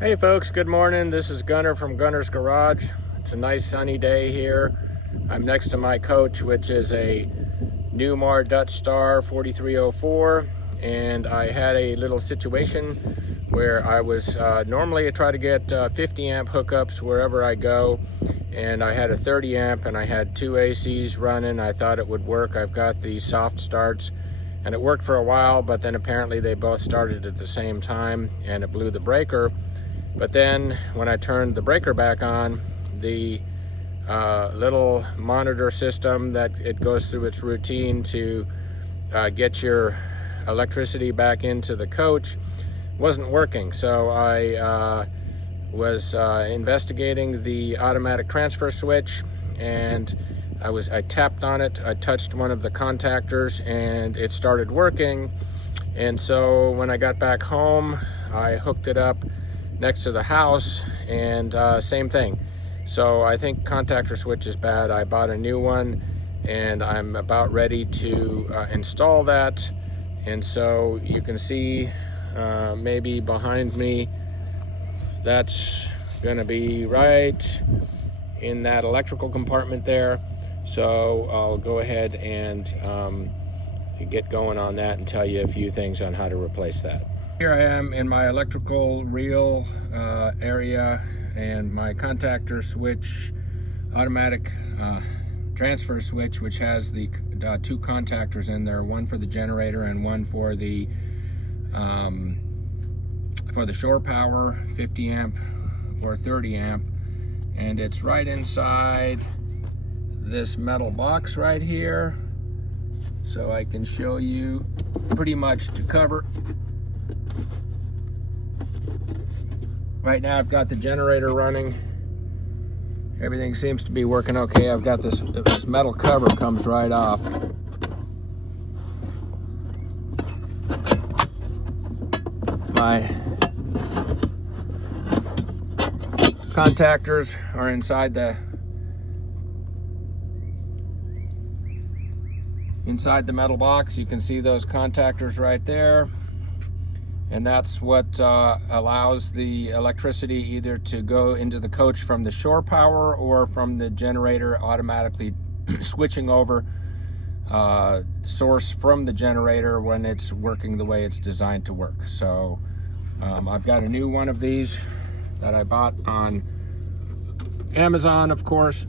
Hey folks, good morning. This is Gunner from Gunner's Garage. It's a nice sunny day here. I'm next to my coach, which is a Newmar Dutch Star 4304, and I had a little situation where I was normally I try to get 50 amp hookups wherever I go, and I had a 30 amp and I had two ACs running. I thought it would work. I've got these soft starts and it worked for a while, but then apparently they both started at the same time and it blew the breaker. But then when I turned the breaker back on, the little monitor system that it goes through its routine to get your electricity back into the coach wasn't working. So I was investigating the automatic transfer switch, and I tapped on it, I touched one of the contactors, and it started working. And so when I got back home, I hooked it up next to the house, and same thing. So I think contactor switch is bad. I bought a new one and I'm about ready to install that. And so you can see maybe behind me, that's gonna be right in that electrical compartment there. So I'll go ahead and get going on that and tell you a few things on how to replace that. Here I am in my electrical reel area, and my contactor switch, automatic transfer switch, which has the two contactors in there, one for the generator and one for the shore power, 50 amp or 30 amp, and it's right inside this metal box right here. So I can show you pretty much to cover. Right now I've got the generator running. Everything seems to be working okay. I've got this metal cover comes right off. My contactors are inside the metal box. You can see those contactors right there. And that's what allows the electricity either to go into the coach from the shore power or from the generator, automatically switching over source from the generator when it's working the way it's designed to work. So I've got a new one of these that I bought on Amazon, of course.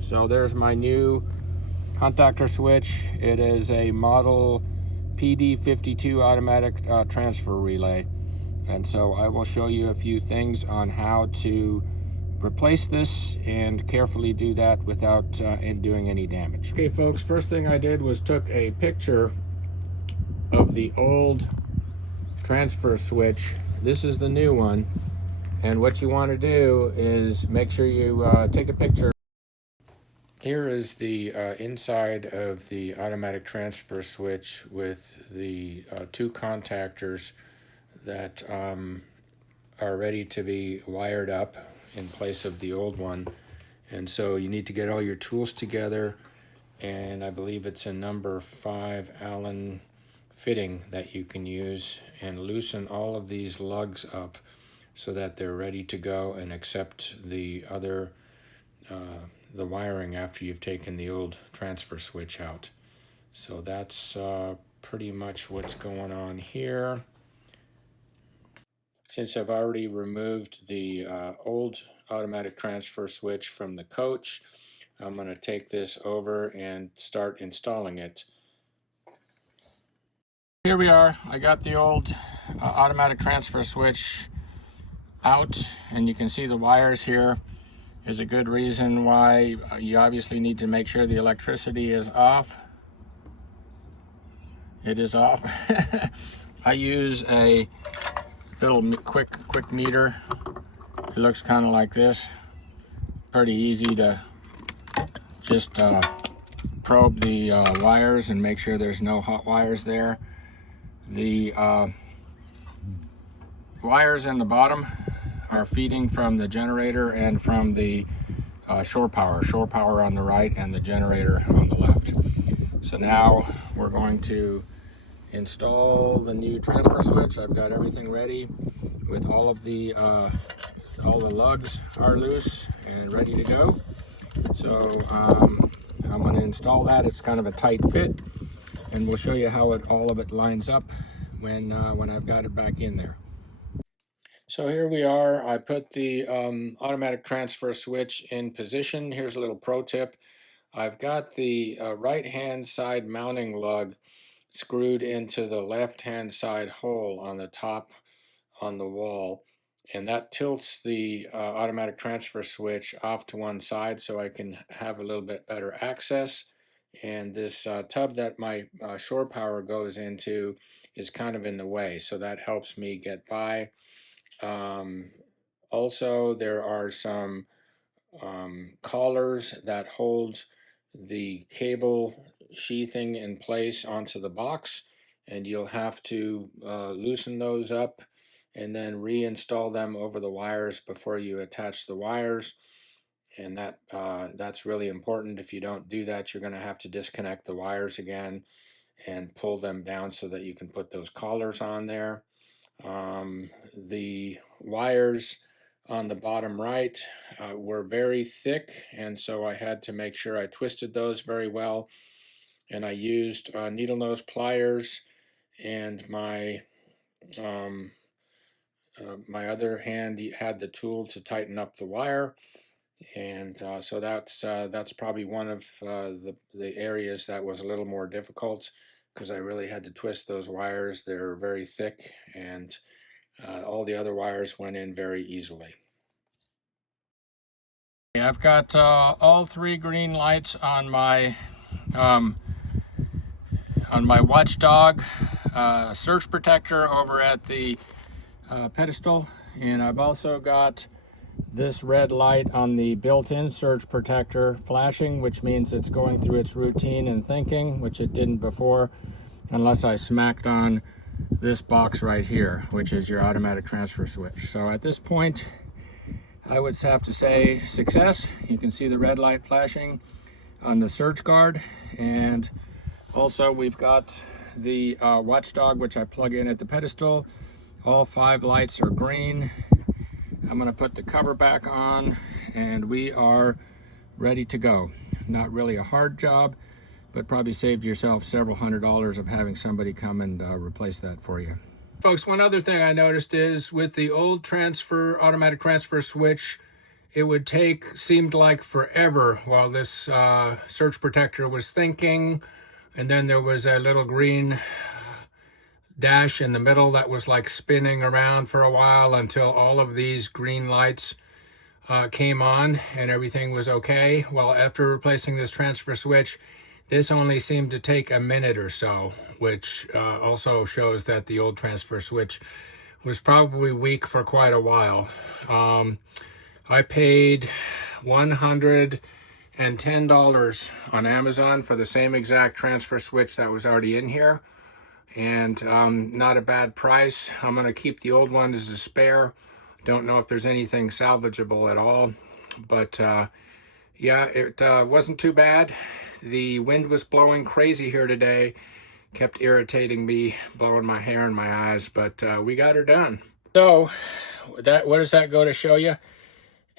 So there's my new contactor switch. It is a model PD52 automatic transfer relay, and so I will show you a few things on how to replace this and carefully do that without doing any damage. Okay folks, first thing I did was took a picture of the old transfer switch. This is the new one, and what you want to do is make sure you take a picture. Here is the inside of the automatic transfer switch with the two contactors that are ready to be wired up in place of the old one. And so you need to get all your tools together, and I believe it's a number 5 Allen fitting that you can use, and loosen all of these lugs up so that they're ready to go and accept the other the wiring after you've taken the old transfer switch out. So that's pretty much what's going on here. Since I've already removed the old automatic transfer switch from the coach, I'm going to take this over and start installing it. Here we are. I got the old automatic transfer switch out, and you can see the wires here. Is a good reason why you obviously need to make sure the electricity is off. It is off. I use a little quick meter. It looks kind of like this. Pretty easy to just probe the wires and make sure there's no hot wires there. The wires in the bottom are feeding from the generator and from the shore power on the right and the generator on the left. So now we're going to install the new transfer switch. I've got everything ready. with all the lugs are loose and ready to go. So I'm going to install that. It's kind of a tight fit, and we'll show you how all of it lines up when I've got it back in there. So here we are. I put the automatic transfer switch in position. Here's a little pro tip. I've got the right-hand side mounting lug screwed into the left-hand side hole on the top on the wall, and that tilts the automatic transfer switch off to one side so I can have a little bit better access. And this tub that my shore power goes into is kind of in the way, so that helps me get by. Also, there are some collars that hold the cable sheathing in place onto the box, and you'll have to loosen those up and then reinstall them over the wires before you attach the wires. And that's really important. If you don't do that, you're going to have to disconnect the wires again and pull them down so that you can put those collars on there. The wires on the bottom right were very thick, and so I had to make sure I twisted those very well, and I used needle nose pliers, and my my other hand had the tool to tighten up the wire. And so that's probably one of the areas that was a little more difficult, because I really had to twist those wires. They're very thick, and all the other wires went in very easily. I've got all 3 green lights on my watchdog surge protector over at the pedestal, and I've also got this red light on the built-in surge protector flashing, which means it's going through its routine and thinking, which it didn't before, unless I smacked on this box right here, which is your automatic transfer switch. So at this point, I would have to say success. You can see the red light flashing on the surge guard, and also we've got the watchdog, which I plug in at the pedestal. All 5 lights are green. I'm going to put the cover back on, and we are ready to go. Not really a hard job, but probably saved yourself several $100s of having somebody come and replace that for you. Folks, one other thing I noticed is with the old automatic transfer switch, it would seemed like forever while this surge protector was thinking, and then there was a little green dash in the middle that was like spinning around for a while until all of these green lights came on and everything was okay. Well, after replacing this transfer switch, this only seemed to take a minute or so, which also shows that the old transfer switch was probably weak for quite a while. I paid $110 on Amazon for the same exact transfer switch that was already in here, and not a bad price. I'm going to keep the old one as a spare. Don't know if there's anything salvageable at all, but yeah, it wasn't too bad. The wind was blowing crazy here today, kept irritating me, blowing my hair in my eyes, but we got her done. So what does that go to show you?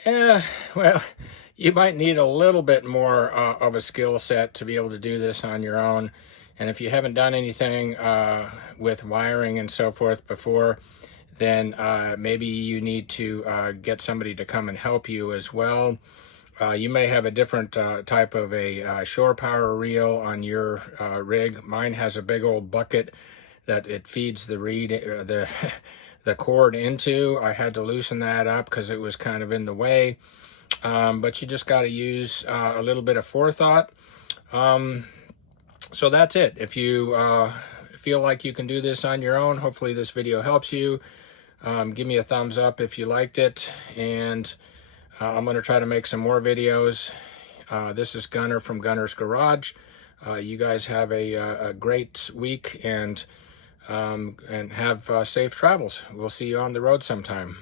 Well, you might need a little bit more of a skill set to be able to do this on your own. And if you haven't done anything with wiring and so forth before, then maybe you need to get somebody to come and help you as well. You may have a different type of a shore power reel on your rig. Mine has a big old bucket that it feeds the the cord into. I had to loosen that up because it was kind of in the way. But you just got to use a little bit of forethought. So that's it. If you feel like you can do this on your own, hopefully this video helps you. Give me a thumbs up if you liked it, and I'm going to try to make some more videos. This is Gunner from Gunner's Garage. You guys have a great week, and have safe travels. We'll see you on the road sometime.